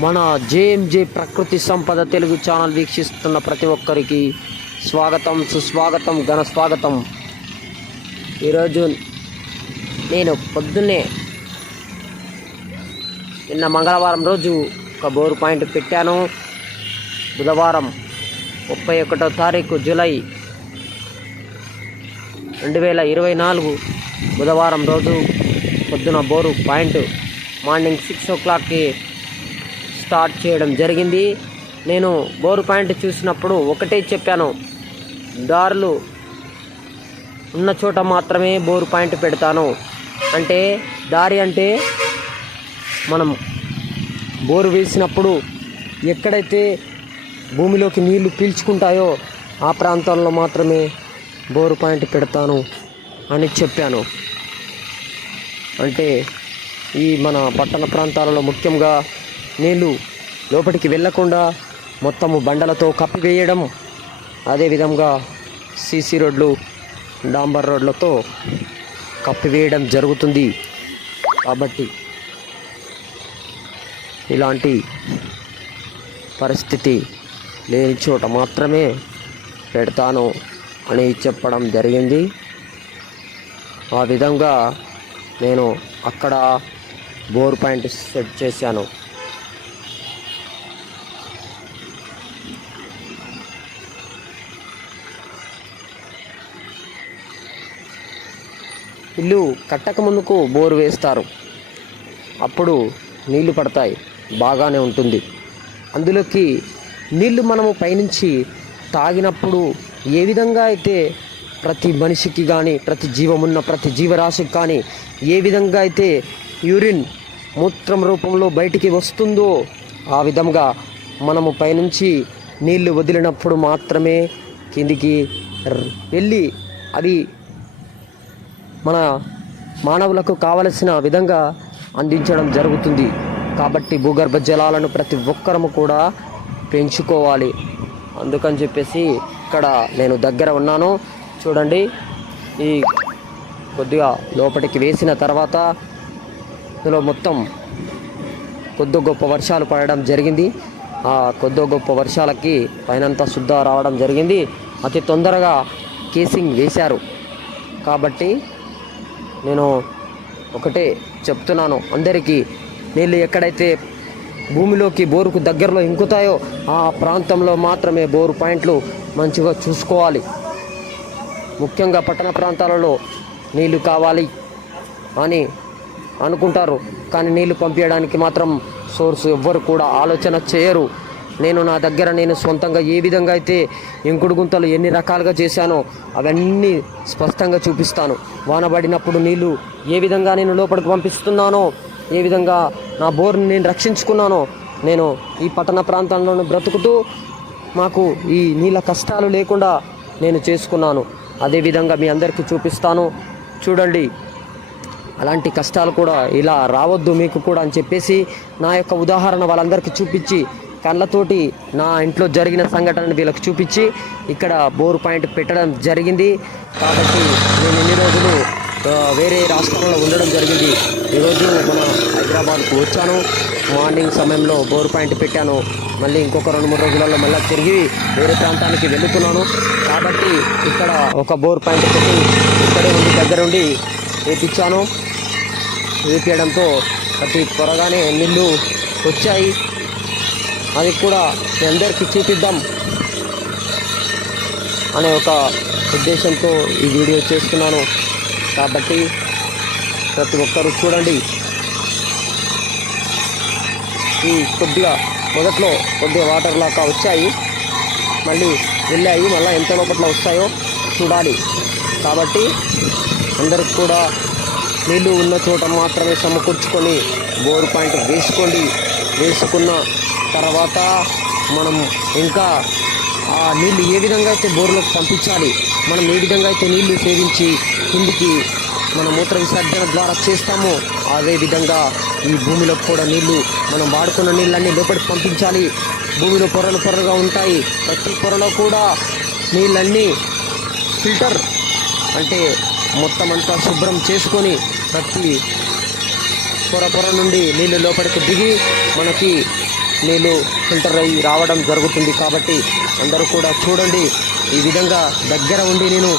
మన జేఎంజే ప్రకృతి సంపద తెలుగు ఛానల్ వీక్షిస్తున్న ప్రతి ఒక్కరికి స్వాగతం, సుస్వాగతం, ఘన స్వాగతం. ఈరోజు నేను పొద్దున్నే నిన్న మంగళవారం రోజు ఒక బోరు పాయింట్ పెట్టాను. బుధవారం 31వ తారీఖు జూలై 2024 బుధవారం రోజు పొద్దున బోరు పాయింట్ మార్నింగ్ 6 o'clockకి స్టార్ట్ చేయడం జరిగింది. నేను బోరు పాయింట్ చూసినప్పుడు ఒకటే చెప్పాను, దారులు ఉన్న చోట మాత్రమే బోరు పాయింట్ పెడతాను. అంటే దారి అంటే మనం బోరు వేసినప్పుడు ఎక్కడైతే భూమిలోకి నీళ్లు పీల్చుకుంటాయో ఆ ప్రాంతాల్లో మాత్రమే బోరు పాయింట్ పెడతాను అని చెప్పాను. అంటే ఈ మన పట్టణ ప్రాంతాలలో ముఖ్యంగా నీళ్ళు లోపలికి వెళ్ళకుండా మొత్తము బండలతో కప్పివేయడం, అదేవిధంగా సీసీ రోడ్లు, డాంబర్ రోడ్లతో కప్పివేయడం జరుగుతుంది. కాబట్టి ఇలాంటి పరిస్థితి లేని చోట మాత్రమే పెడతాను అని చెప్పడం జరిగింది. ఆ విధంగా నేను అక్కడ బోర్ పాయింట్ సెట్ చేశాను. ఇల్లు కట్టక ముందుకు బోరు వేస్తారు, అప్పుడు నీళ్లు పడతాయి, బాగానే ఉంటుంది. అందులోకి నీళ్లు మనము పైనుంచి తాగినప్పుడు ఏ విధంగా అయితే ప్రతి మనిషికి కానీ, ప్రతి జీవమున్న ప్రతి జీవరాశికి కానీ ఏ విధంగా అయితే యూరిన్ మూత్రం రూపంలో బయటికి వస్తుందో ఆ విధంగా మనము పైనుంచి నీళ్లు వదిలినప్పుడు మాత్రమే కిందికి వెళ్ళి అవి మన మానవులకు కావలసిన విధంగా అందించడం జరుగుతుంది. కాబట్టి భూగర్భ జలాలను ప్రతి ఒక్కరము కూడా పెంచుకోవాలి. అందుకని చెప్పేసి ఇక్కడ నేను దగ్గర ఉన్నాను. చూడండి, ఈ కొద్దిగా లోపలికి వేసిన తర్వాత ఇందులో మొత్తం కొద్ది గొప్ప వర్షాలు పడడం జరిగింది. ఆ కొద్ది గొప్ప వర్షాలకి పైనంతా శుద్ధ రావడం జరిగింది. అతి తొందరగా కేసింగ్ వేశారు. కాబట్టి నేను ఒకటే చెప్తున్నాను అందరికీ, నీళ్ళు ఎక్కడైతే భూమిలోకి బోరుకు దగ్గరలో ఇంకుతాయో ఆ ప్రాంతంలో మాత్రమే బోరు పాయింట్లు మంచిగా చూసుకోవాలి. ముఖ్యంగా పట్టణ ప్రాంతాలలో నీళ్లు కావాలి అని అనుకుంటారు, కానీ నీళ్లు పంపించడానికి మాత్రం సోర్స్ ఎవ్వరు కూడా ఆలోచన చేయరు. నేను నా దగ్గర నేను సొంతంగా ఏ విధంగా అయితే ఇంకుడు గుంతలు ఎన్ని రకాలుగా చేశానో అవన్నీ స్పష్టంగా చూపిస్తాను. వాన పడినప్పుడు నీళ్లు ఏ విధంగా నేను లోపలికి పంపిస్తున్నానో, ఏ విధంగా నా బోర్ని నేను రక్షించుకున్నానో, నేను ఈ పట్టణ ప్రాంతంలోనే బ్రతుకుతూ మాకు ఈ నీళ్ళ కష్టాలు లేకుండా నేను చేసుకున్నాను. అదేవిధంగా మీ అందరికీ చూపిస్తాను. చూడండి, అలాంటి కష్టాలు కూడా ఇలా రావద్దు మీకు కూడా అని చెప్పేసి నా యొక్క ఉదాహరణ వాళ్ళందరికీ చూపించి, కళ్ళతోటి నా ఇంట్లో జరిగిన సంఘటనను వీళ్ళకి చూపించి ఇక్కడ బోరు పాయింట్ పెట్టడం జరిగింది. కాబట్టి నేను ఎన్ని రోజులు వేరే రాష్ట్రంలో ఉండడం జరిగింది. ఈరోజు మన హైదరాబాద్కు వచ్చాను. మార్నింగ్ సమయంలో బోరు పాయింట్ పెట్టాను. మళ్ళీ ఇంకొక 2-3 రోజులలో మళ్ళీ తిరిగి వేరే ప్రాంతానికి వెళుతున్నాను. కాబట్టి ఇక్కడ ఒక బోరు పాయింట్ పెట్టి ఇక్కడే ఉండి దగ్గరుండి వేపించాను. వేపించడంతో అతి త్వరగానే నీళ్ళు వచ్చాయి. అది కూడా మీ అందరికీ చూపిద్దాం అనే ఒక ఉద్దేశంతో ఈ వీడియో చేస్తున్నాను. కాబట్టి ప్రతి ఒక్కరూ చూడండి. ఈ కొద్దిగా మొదట్లో కొద్దిగా వాటర్ లాగా వచ్చాయి, మళ్ళీ వెళ్ళాయి, మళ్ళీ ఎంత లోపల వస్తాయో చూడాలి. కాబట్టి అందరికి కూడా నీళ్ళు ఉన్న చోట మాత్రమే సమకూర్చుకొని బోరు పాయింట్ వేసుకోండి. వేసుకున్న తర్వాత మనం ఇంకా ఆ నీళ్ళు ఏ విధంగా అయితే బోర్లోకి పంపించాలి, మనం ఏ విధంగా అయితే నీళ్లు సేవించి కిందికి మన మూత్ర విసర్జన ద్వారా చేస్తామో అదేవిధంగా ఈ భూమిలోకి కూడా నీళ్లు మనం వాడుకున్న నీళ్ళన్నీ లోపలికి పంపించాలి. భూమిలో పొరలు పొరలుగా ఉంటాయి. ప్రతి పొరలో కూడా నీళ్ళన్నీ ఫిల్టర్ అంటే మొత్తం అంతా శుభ్రం చేసుకొని ప్రతి పొర నుండి నీళ్ళు లోపలికి దిగి మనకి నీళ్ళు ఫిల్టర్ అయ్యి రావడం జరుగుతుంది. కాబట్టి అందరూ కూడా చూడండి, ఈ విధంగా దగ్గర ఉండి నేను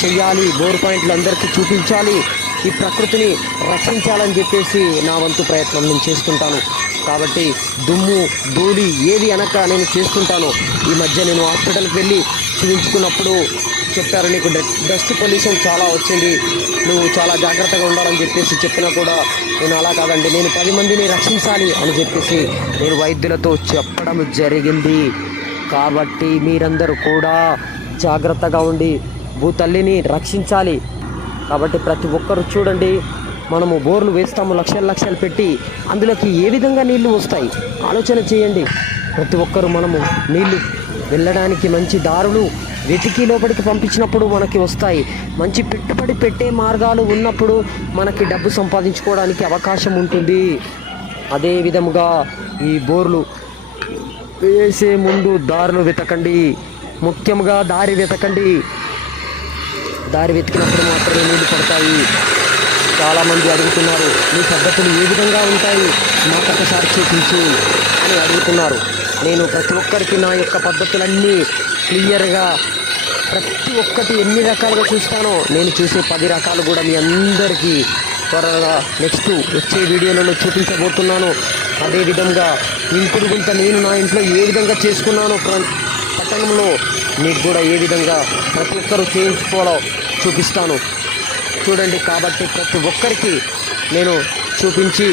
చెయ్యాలి, బోర్ పాయింట్లు అందరికీ చూపించాలి, ఈ ప్రకృతిని రక్షించాలని చెప్పేసి నా వంతు ప్రయత్నం నేను చేస్తుంటాను. కాబట్టి దుమ్ము ధూళి ఏది అనక నేను చేస్తుంటాను. ఈ మధ్య నేను హాస్పిటల్కి వెళ్ళి చూపించుకున్నప్పుడు చెప్పారు, నీకు డస్ట్ పొల్యూషన్ చాలా వచ్చింది, నువ్వు చాలా జాగ్రత్తగా ఉండాలని చెప్పేసి చెప్పినా కూడా నేను అలా కాదండి, నేను 10 మందిని రక్షించాలి అని చెప్పేసి నేను వైద్యులతో చెప్పడం జరిగింది. కాబట్టి మీరందరూ కూడా జాగ్రత్తగా ఉండి భూతల్లిని రక్షించాలి. కాబట్టి ప్రతి ఒక్కరు చూడండి, మనము బోర్లు వేస్తాము లక్షలు పెట్టి, అందులోకి ఏ విధంగా నీళ్లు వస్తాయి ఆలోచన చేయండి. ప్రతి ఒక్కరు మనము నీళ్లు వెళ్ళడానికి మంచి దారులు వెతికి లోపలికి పంపించినప్పుడు మనకి వస్తాయి. మంచి పెట్టుబడి పెట్టే మార్గాలు ఉన్నప్పుడు మనకి డబ్బు సంపాదించుకోవడానికి అవకాశం ఉంటుంది. అదే విధముగా ఈ బోర్లు వేసే ముందు దారులు వెతకండి, ముఖ్యంగా దారి వెతకండి. దారి వెతికినప్పుడు మాత్రమే నీళ్లు పడతాయి. చాలామంది అడుగుతున్నారు, మీ పద్ధతులు ఏ విధంగా ఉంటాయి, మాకు ఒకసారి చూపించు అని అడుగుతున్నారు. నేను ప్రతి ఒక్కరికి నా యొక్క పద్ధతులన్నీ క్లియర్గా ప్రతి ఒక్కటి ఎన్ని రకాలుగా చూస్తానో, నేను చూసే 10 రకాలు కూడా మీ అందరికీ త్వరగా నెక్స్ట్ వచ్చే వీడియోలలో చూపించబోతున్నాను. అదేవిధంగా ఇంకుడు గుంత నేను నా ఇంట్లో ఏ విధంగా చేసుకున్నానో పట్టణంలో మీకు కూడా ఏ విధంగా ప్రతి ఒక్కరు చేయించుకోవాలో చూపిస్తాను చూడండి. కాబట్టి ప్రతి ఒక్కరికి నేను చూపించి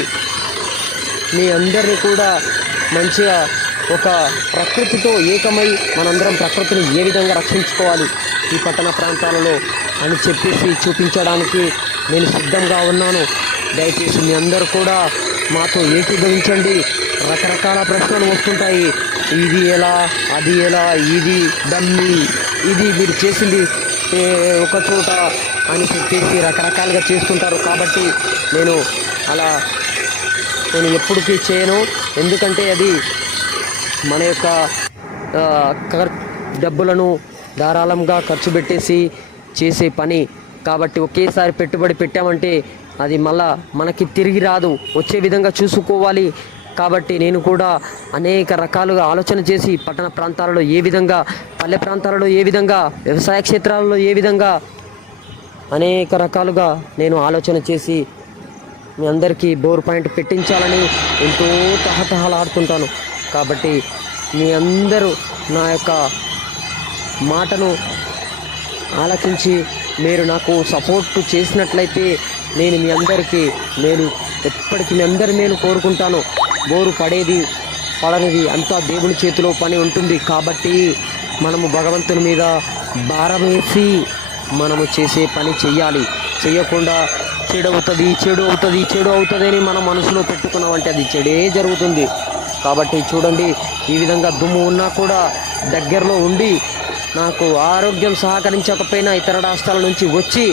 మీ అందరినీ కూడా మంచిగా ఒక ప్రకృతితో ఏకమై మనందరం ప్రకృతిని ఏ విధంగా రక్షించుకోవాలి ఈ పట్టణ ప్రాంతాలలో అని చెప్పేసి చూపించడానికి నేను సిద్ధంగా ఉన్నాను. దయచేసి మీ అందరూ కూడా మాతో ఏకీభవించండి. రకరకాల ప్రశ్నలు వస్తుంటాయి, ఇది ఎలా, అది ఎలా, ఇది డమ్మి, ఇది మీరు చేసింది ఒక చోట అని చెప్పేసి రకరకాలుగా చేస్తుంటారు. కాబట్టి నేను ఎప్పటికీ చేయను, ఎందుకంటే అది మన యొక్క డబ్బులను ధారాళంగా ఖర్చు పెట్టేసి చేసే పని. కాబట్టి ఒకేసారి పెట్టుబడి పెట్టామంటే అది మళ్ళా మనకి తిరిగి రాదు, వచ్చే విధంగా చూసుకోవాలి. కాబట్టి నేను కూడా అనేక రకాలుగా ఆలోచన చేసి పట్టణ ప్రాంతాలలో ఏ విధంగా, పల్లె ప్రాంతాలలో ఏ విధంగా, వ్యవసాయ క్షేత్రాలలో ఏ విధంగా అనేక రకాలుగా నేను ఆలోచన చేసి మీ అందరికీ బోర్ పాయింట్ పెట్టించాలని ఎంతో తహతహలాడుతుంటాను. కాబట్టి మీ అందరూ నా యొక్క మాటను ఆలకించి మీరు నాకు సపోర్ట్ చేసినట్లయితే నేను మీ అందరికీ ఎప్పటికీ మీ అందరి మేలు కోరుకుంటాను. బోరు పడేది పడనిది అంతా దేవుని చేతిలో పని ఉంటుంది. కాబట్టి మనము భగవంతుని మీద భారం వేసి మనము చేసే పని చెయ్యాలి. చెయ్యకుండా చెడు అవుతుంది అని మన మనసులో పెట్టుకున్నామంటే అది చెడే జరుగుతుంది. కాబట్టి చూడండి, ఈ విధంగా దుమ్ము ఉన్నా కూడా దగ్గరలో ఉండి నాకు ఆరోగ్యం సహకరించకపోయినా ఇతర రాష్ట్రాల నుంచి వచ్చి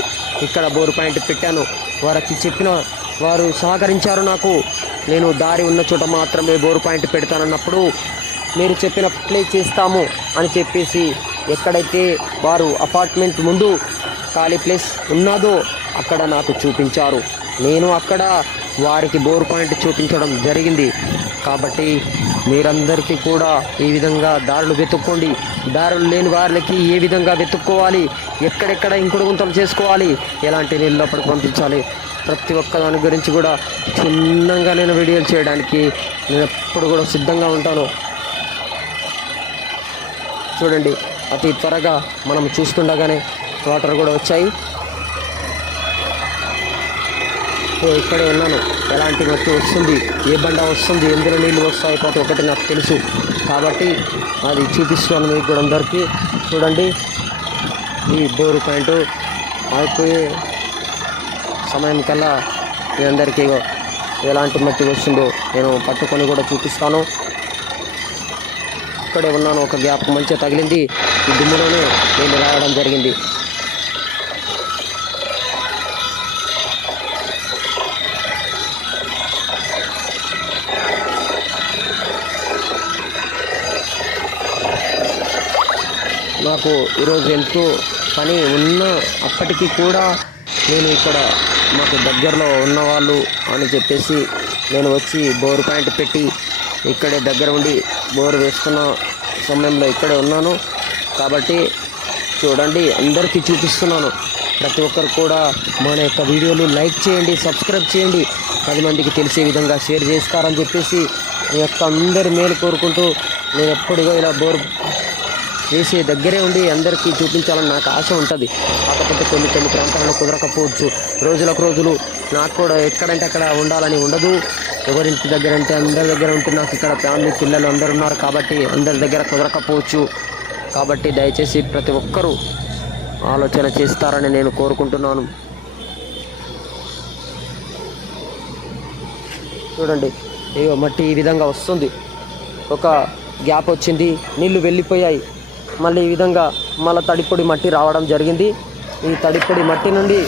ఇక్కడ బోర్ పాయింట్ పెట్టాను. వారికి చెప్పిన వారు సహకరించారు. నాకు నేను దారి ఉన్న చోట మాత్రమే బోర్ పాయింట్ పెడతానన్నప్పుడు మీరు చెప్పిన ప్లే చేస్తాము అని చెప్పేసి ఎక్కడైతే వారు అపార్ట్మెంట్ ముందు ఖాళీ ప్లేస్ ఉన్నదో అక్కడ నాకు చూపించారు. నేను అక్కడ వారికి బోర్ పాయింట్ చూపించడం జరిగింది. కాబట్టి మీరందరికీ కూడా ఈ విధంగా దారులు వెతుక్కోండి. దారులు లేని వారికి ఏ విధంగా వెతుక్కోవాలి, ఎక్కడెక్కడ ఇంకుడు గుంతలు చేసుకోవాలి, ఎలాంటి నీళ్ళు లోపలికి పంపించాలి, ప్రతి ఒక్క దాని గురించి కూడా క్షుణ్ణంగా నేను వీడియోలు చేయడానికి నేను ఎప్పుడు కూడా సిద్ధంగా ఉంటాను. చూడండి, అతి త్వరగా మనం చూస్తుండగానే వాటర్ కూడా వచ్చాయి. ఇక్కడే ఉన్నాను, ఎలాంటి మట్టి వస్తుంది, ఏ బండ వస్తుంది, ఎందులో నీళ్ళు వస్తాయి ప్రతి ఒక్కటి నాకు తెలుసు. కాబట్టి అది చూపిస్తున్నాను మీకు కూడా అందరికీ. చూడండి, ఈ బోరు పాయింట్ అయిపోయే సమయం కల్లా మీ అందరికీ ఎలాంటి మట్టి వస్తుందో నేను పట్టుకొని కూడా చూపిస్తాను. ఇక్కడే ఉన్నాను, ఒక గ్యాప్ మంచిగా తగిలింది, ఈ దుమ్ములోనే నేను రావడం జరిగింది. నాకు ఈరోజు ఎంతో పని ఉన్న అప్పటికీ కూడా నేను ఇక్కడ మాకు దగ్గరలో ఉన్నవాళ్ళు అని చెప్పేసి నేను వచ్చి బోర్ పాయింట్ పెట్టి ఇక్కడే దగ్గర ఉండి బోర్ వేస్తున్న సమయంలో ఇక్కడే ఉన్నాను కాబట్టి చూడండి, అందరికీ చూపిస్తున్నాను. ప్రతి ఒక్కరు కూడా మన యొక్క వీడియోలు లైక్ చేయండి, సబ్స్క్రైబ్ చేయండి, 10 మందికి తెలిసే విధంగా షేర్ చేస్తారని చెప్పేసి మీ యొక్క అందరి మేలు కోరుకుంటూ నేను ఎప్పుడుగా ఇలా బోర్ వేసే దగ్గరే ఉండి అందరికీ చూపించాలని నాకు ఆశ ఉంటుంది. కాకపోతే కొన్ని ప్రాంతాల్లో కుదరకపోవచ్చు. రోజులకు రోజులు నాకు కూడా ఎక్కడంటే అక్కడ ఉండాలని ఉండదు. ఎవరింటి దగ్గర అంటే అందరి దగ్గర ఉంటే నాకు ఇక్కడ ఫ్యామిలీ పిల్లలు అందరు ఉన్నారు కాబట్టి అందరి దగ్గర కుదరకపోవచ్చు. కాబట్టి దయచేసి ప్రతి ఒక్కరూ ఆలోచన చేస్తారని నేను కోరుకుంటున్నాను. చూడండి, మట్టి ఈ విధంగా వస్తుంది. ఒక గ్యాప్ వచ్చింది, నీళ్లు వెళ్ళిపోయాయి. మళ్ళీ ఈ విధంగా మళ్ళీ తడిపొడి మట్టి రావడం జరిగింది. ఈ తడిపొడి మట్టి నుండి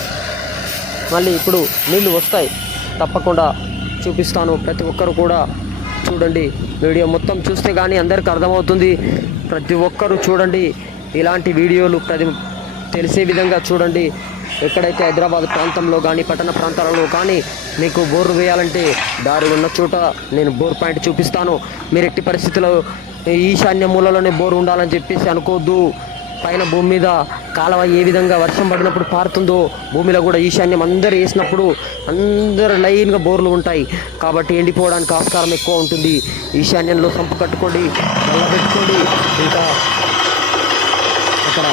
మళ్ళీ ఇప్పుడు నీళ్లు వస్తాయి. తప్పకుండా చూపిస్తాను. ప్రతి ఒక్కరు కూడా చూడండి, వీడియో మొత్తం చూస్తే కానీ అందరికీ అర్థమవుతుంది. ప్రతి ఒక్కరూ చూడండి, ఇలాంటి వీడియోలు తెలిసే విధంగా చూడండి. ఎక్కడైతే హైదరాబాద్ ప్రాంతంలో కానీ పట్టణ ప్రాంతాలలో కానీ మీకు బోర్లు వేయాలంటే దారి ఉన్న చోట నేను బోర్ పాయింట్ చూపిస్తాను. మీరు ఎట్టి పరిస్థితుల్లో ఈశాన్య మూలలోనే బోర్ ఉండాలని చెప్పేసి అనుకోవద్దు. పైన భూమి మీద కాలువ ఏ విధంగా వర్షం పడినప్పుడు పారుతుందో భూమిలో కూడా ఈశాన్యం అందరు వేసినప్పుడు అందరు లైన్గా బోర్లు ఉంటాయి కాబట్టి ఎండిపోవడానికి ఆస్కారం ఎక్కువ ఉంటుంది. ఈశాన్యంలో సంపు కట్టుకోండి, నల్ల పెట్టుకోండి. ఇంకా అక్కడ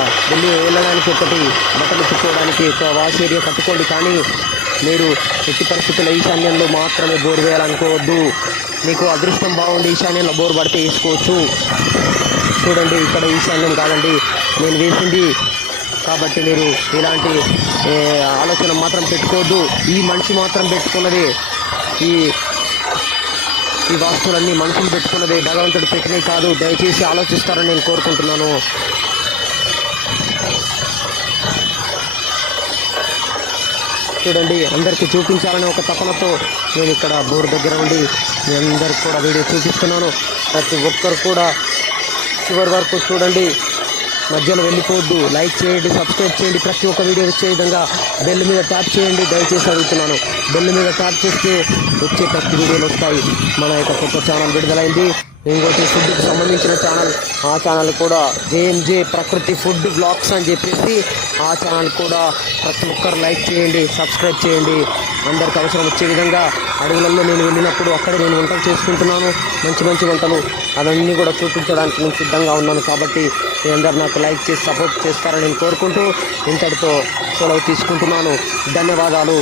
వెళ్ళడానికి ఒకటి బట్టలు ఉతుక్కోవడానికి ఒక వాష్ ఏరియా కట్టుకోండి. కానీ మీరు ఎట్టి పరిస్థితుల్లో ఈశాన్యంలో మాత్రమే బోర్ వేయాలనుకోవద్దు. మీకు అదృష్టం బాగుండి ఈశాన్యంలో బోర్ పడితే వేసుకోవచ్చు. చూడండి, ఇక్కడ ఈశాన్యం కాదండి నేను వేసింది. కాబట్టి మీరు ఇలాంటి ఆలోచన మాత్రం పెట్టుకోవద్దు. ఈ మనిషి మాత్రం పెట్టుకున్నది, ఈ వాస్తువులన్నీ మనుషులు పెట్టుకున్నది, భగవంతుడు పెట్టినవి కాదు. దయచేసి ఆలోచిస్తారని నేను కోరుకుంటున్నాను. చూడండి, అందరికీ చూపించాలని ఒక తపనతో నేను ఇక్కడ బోర్ దగ్గర ఉండి మీ అందరికి కూడా వీడియో చూపిస్తున్నాను. ప్రతి ఒక్కరు కూడా చివరి వరకు చూడండి, మధ్యలో వెళ్ళిపోవద్దు. లైక్ చేయండి, సబ్స్క్రైబ్ చేయండి. ప్రతి ఒక్క వీడియో వచ్చే విధంగా బెల్ మీద ట్యాప్ చేయండి. దయచేసి అడుగుతున్నాను. బెల్ మీద ట్యాప్ చేస్తే వచ్చే ప్రతి వీడియోలు వస్తాయి. మన యొక్క కొత్త ఛానల్ విడుదలైంది. ఇంకోటి ఫుడ్కి సంబంధించిన ఛానల్, ఆ ఛానల్ కూడా జేఎంజే ప్రకృతి ఫుడ్ బ్లాగ్స్ అని చెప్పేసి ఆ ఛానల్ కూడా ప్రతి ఒక్కరు లైక్ చేయండి, సబ్స్క్రైబ్ చేయండి. అందరికి అవసరం వచ్చే విధంగా అడవులలో నేను వెళ్ళినప్పుడు అక్కడే నేను వంటలు చేసుకుంటున్నాను. మంచి వంటలు అవన్నీ కూడా చూపించడానికి నేను సిద్ధంగా ఉన్నాను. కాబట్టి మీ అందరు నాకు లైక్ చేసి సపోర్ట్ చేస్తారని నేను కోరుకుంటూ ఇంతటితో సెలవు తీసుకుంటున్నాను. ధన్యవాదాలు.